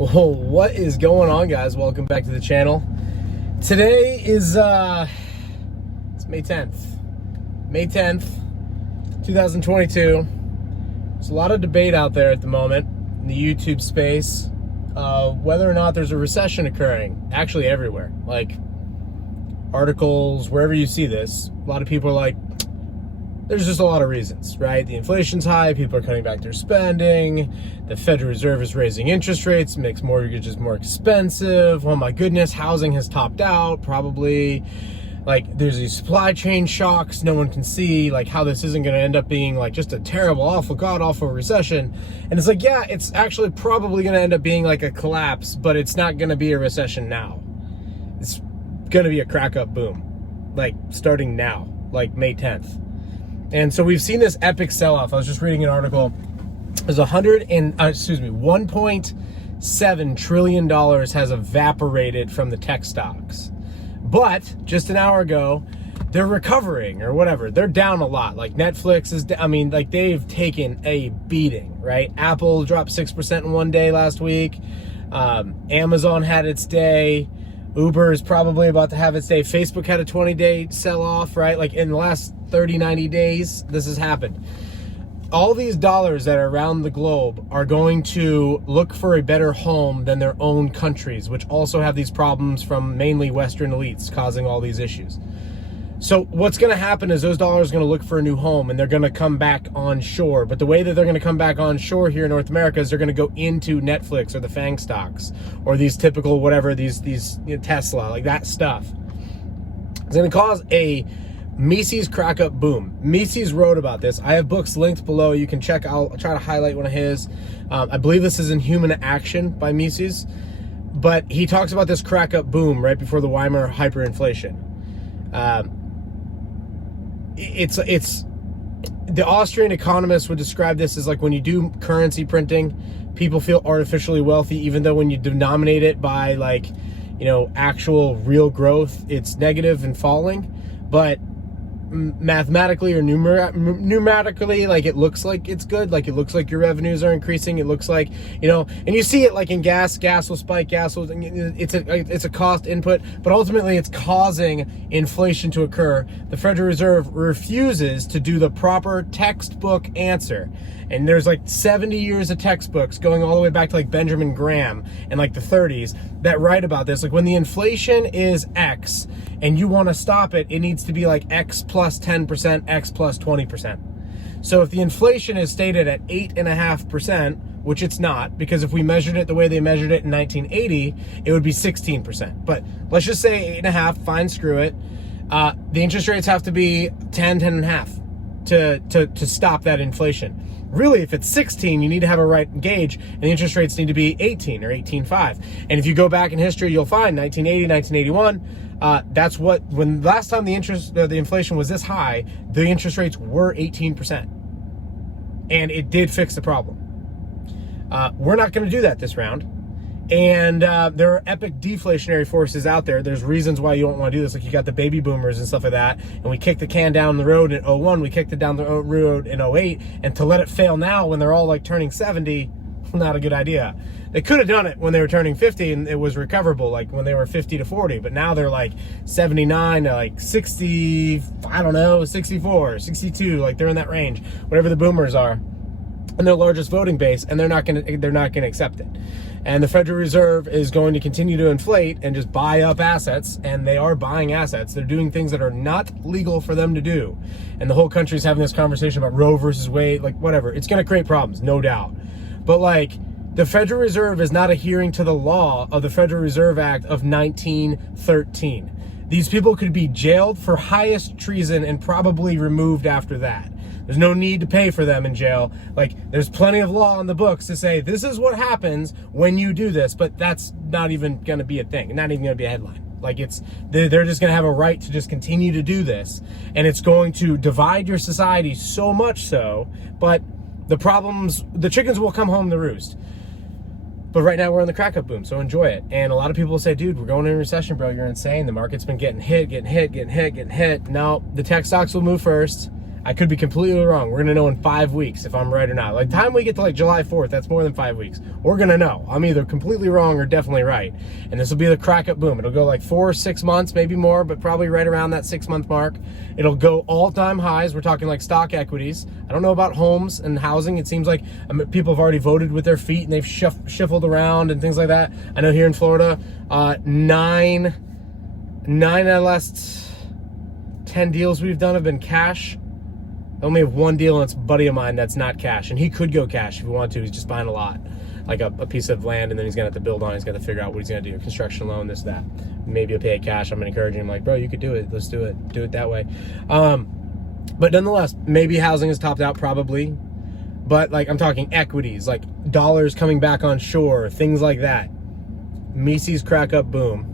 Whoa, what is going on, guys? Welcome back to the channel. Today is it's May 10th. May 10th, 2022. There's a lot of debate out there at the moment in the YouTube space whether or not there's a recession occurring. Actually everywhere. Like articles, wherever you see this, a lot of people are like, there's just a lot of reasons, right? The inflation's high, people are cutting back their spending, the Federal Reserve is raising interest rates, makes mortgages more expensive, oh my goodness, housing has topped out, probably. Like, there's these supply chain shocks no one can see, like how this isn't gonna end up being like just a terrible, awful, god-awful recession. And it's like, yeah, it's actually probably gonna end up being like a collapse, but it's not gonna be a recession now. It's gonna be a crack-up boom, like starting now, like May 10th. And so we've seen this epic sell-off. I was just reading an article. There's $1.7 trillion has evaporated from the tech stocks. But just an hour ago, they're recovering or whatever. They're down a lot. Like Netflix is, like they've taken a beating, right? Apple dropped 6% in one day last week. Amazon had its day. Uber is probably about to have its day. Facebook had a 20-day sell-off, right? Like in the last 30, 90 days, this has happened. All these dollars that are around the globe are going to look for a better home than their own countries, which also have these problems from mainly Western elites causing all these issues. So what's going to happen is those dollars are going to look for a new home and they're going to come back on shore. But the way that they're going to come back on shore here in North America is they're going to go into Netflix or the FANG stocks or these typical whatever, these Tesla, like that stuff. It's going to cause a Mises crack up boom. Mises wrote about this. I have books linked below. You can check. I'll try to highlight one of his. I believe this is in Human Action by Mises. But he talks about this crack up boom right before the Weimar hyperinflation. It's the Austrian economists would describe this as like when you do currency printing, people feel artificially wealthy, even though when you denominate it by like, you know, actual real growth, it's negative and falling. But mathematically or numerically, like it looks like it's good, like it looks like your revenues are increasing, it looks like, you know, and you see it like in gas will spike, it's a cost input, but ultimately it's causing inflation to occur. The Federal Reserve refuses to do the proper textbook answer, and there's like 70 years of textbooks going all the way back to like Benjamin Graham in like the 30s that write about this. Like when the inflation is X and you want to stop it, it needs to be like X plus 10%, X plus 20%. So if the inflation is stated at 8.5%, which it's not, because if we measured it the way they measured it in 1980, it would be 16%. But let's just say 8.5, fine, screw it. The interest rates have to be 10.5 to stop that inflation. Really, if it's 16, you need to have a right gauge, and the interest rates need to be 18 or 18.5. And if you go back in history, you'll find 1980, 1981, that's what, when last time the inflation was this high, the interest rates were 18%. And it did fix the problem. We're not going to do that this round. And there are epic deflationary forces out there. There's reasons why you don't want to do this. Like you got the baby boomers and stuff like that. And we kicked the can down the road in 01. We kicked it down the road in 08. And to let it fail now when they're all like turning 70, not a good idea. They could have done it when they were turning 50 and it was recoverable, like when they were 50 to 40. But now they're like 79 to like 60, I don't know, 64, 62. Like they're in that range, whatever the boomers are. And their largest voting base, and they're not going to accept it. And the Federal Reserve is going to continue to inflate and just buy up assets, and they are buying assets. They're doing things that are not legal for them to do. And the whole country's having this conversation about Roe versus Wade, like whatever. It's going to create problems, no doubt. But like the Federal Reserve is not adhering to the law of the Federal Reserve Act of 1913. These people could be jailed for highest treason and probably removed after that. There's no need to pay for them in jail. Like, there's plenty of law in the books to say this is what happens when you do this, but that's not even going to be a thing, not even going to be a headline. Like, they're just going to have a right to just continue to do this, and it's going to divide your society so much so, but the chickens will come home to roost. But right now we're on the crack up boom, so enjoy it. And a lot of people will say, dude, we're going into a recession, bro. You're insane. The market's been getting hit. No, the tech stocks will move first. I could be completely wrong. We're going to know in 5 weeks if I'm right or not. Like, time we get to like July 4th, that's more than 5 weeks. We're going to know. I'm either completely wrong or definitely right. And this will be the crack up boom. It'll go like 4 or 6 months, maybe more, but probably right around that 6-month mark. It'll go all-time highs. We're talking like stock equities. I don't know about homes and housing. It seems like people have already voted with their feet and they've shuffled around and things like that. I know here in Florida, 9 out of the last 10 deals we've done have been cash. I only have one deal, and it's a buddy of mine that's not cash, and he could go cash if he wanted to. He's just buying a lot, like a piece of land, and then he's gonna have to build on it. He's got to figure out what he's gonna do, construction loan, this, that. Maybe he'll pay it cash. I'm encouraging him, like, bro, you could do it. Let's do it that way. But nonetheless, maybe housing is topped out, probably. But like, I'm talking equities, like dollars coming back on shore, things like that. Mises crack up boom.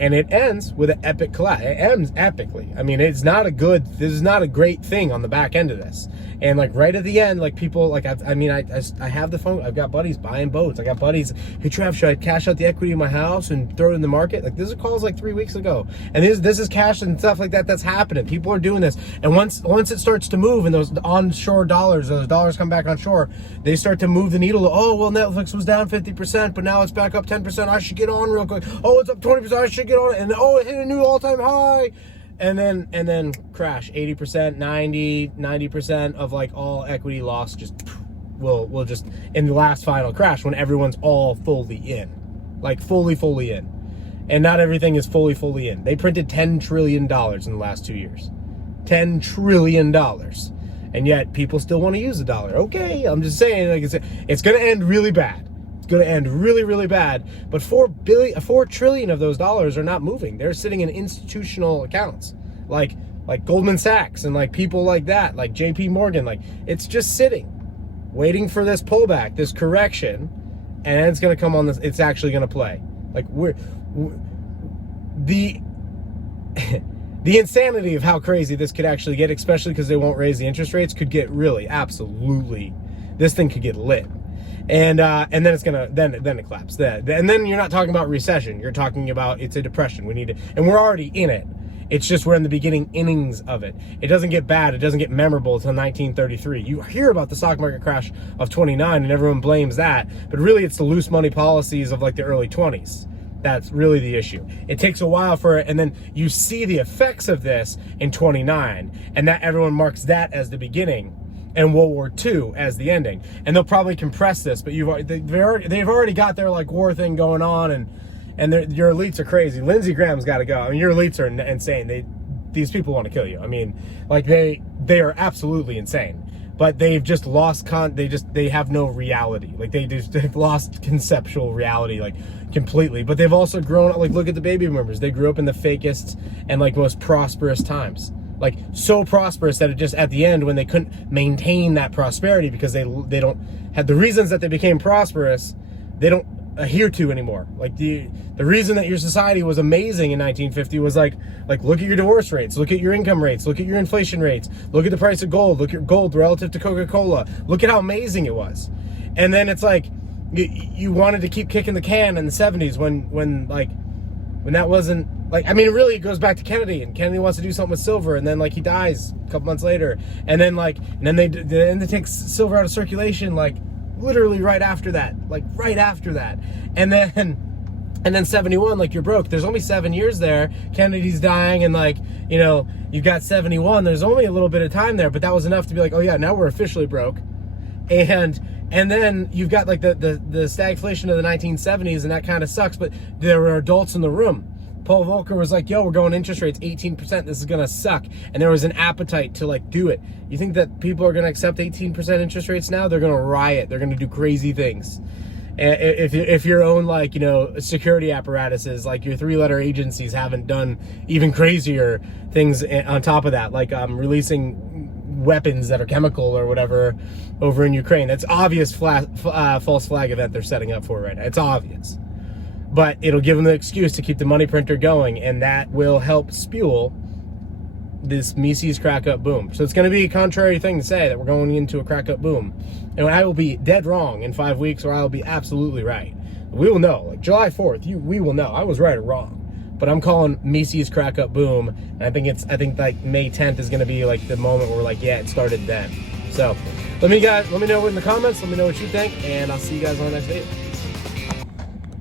And it ends with an epic collapse. It ends epically. I mean, this is not a great thing on the back end of this. And like right at the end, like people, like, I have the phone, I've got buddies buying boats. I got buddies, hey Trav, should I cash out the equity in my house and throw it in the market? Like, this is calls like 3 weeks ago. And this is cash and stuff like that that's happening. People are doing this. And once it starts to move and those onshore dollars, those dollars come back on shore, they start to move the needle. Oh, well, Netflix was down 50%, but now it's back up 10%. I should get on real quick. Oh, it's up 20%. I should get on it. And oh, it hit a new all-time high. And then crash. 80%, 90% of like all equity loss just will just in the last final crash when everyone's all fully in. Like fully in. And not everything is fully in. They printed $10 trillion in the last 2 years. $10 trillion. And yet people still want to use the dollar. Okay, I'm just saying, like, it's going to end really bad. Going to end really, really bad. But 4 trillion of those dollars are not moving. They're sitting in institutional accounts, like Goldman Sachs and like people like that, like JP Morgan. Like, it's just sitting, waiting for this pullback, this correction, and it's going to come on this. It's actually going to play. Like, the insanity of how crazy this could actually get, especially because they won't raise the interest rates, could get really, absolutely. This thing could get lit. And then it's gonna then it collapses. And then you're not talking about recession. You're talking about it's a depression. We need to, and we're already in it. It's just we're in the beginning innings of it. It doesn't get bad. It doesn't get memorable until 1933. You hear about the stock market crash of 29, and everyone blames that. But really, it's the loose money policies of like the early 20s. That's really the issue. It takes a while for it, and then you see the effects of this in 29, and that everyone marks that as the beginning. And World War II as the ending, and they'll probably compress this, but they've already got their like war thing going on, and your elites are crazy. Lindsey Graham's got to go. I mean, your elites are insane. These people want to kill you. I mean, like they are absolutely insane. But they've just lost they have no reality. Like they've lost conceptual reality like completely. But they've also grown up. Like, look at the baby boomers. They grew up in the fakest and like most prosperous times. Like, so prosperous that it just at the end, when they couldn't maintain that prosperity because they don't have the reasons that they became prosperous, they don't adhere to anymore. Like the reason that your society was amazing in 1950 was like look at your divorce rates, look at your income rates, look at your inflation rates, look at the price of gold, look at gold relative to Coca-Cola, look at how amazing it was. And then it's like you wanted to keep kicking the can in the 70s when that wasn't. Like, I mean, really, it goes back to Kennedy, and Kennedy wants to do something with silver, and then like he dies a couple months later, and then they take silver out of circulation, like literally right after that, and then 71, like, you're broke. There's only 7 years there. Kennedy's dying, and like, you know, you've got 71. There's only a little bit of time there, but that was enough to be like, oh yeah, now we're officially broke, and then you've got like the stagflation of the 1970s, and that kind of sucks, but there were adults in the room. Paul Volcker was like, yo, we're going interest rates 18%. This is going to suck. And there was an appetite to like do it. You think that people are going to accept 18% interest rates now? They're going to riot. They're going to do crazy things. If your own, like, you know, security apparatuses, like your 3-letter agencies haven't done even crazier things on top of that, like releasing weapons that are chemical or whatever over in Ukraine. That's obvious false flag event they're setting up for right now. It's obvious. But it'll give them the excuse to keep the money printer going, and that will help fuel this Mises crack up boom. So it's going to be a contrary thing to say that we're going into a crack up boom. And I will be dead wrong in 5 weeks, or I will be absolutely right. We will know. Like July 4th, we will know. I was right or wrong. but I'm calling Mises crack up boom. And I think like May 10th is going to be like the moment where we're like, yeah, it started then. So let me know in the comments. Let me know what you think, and I'll see you guys on the next video.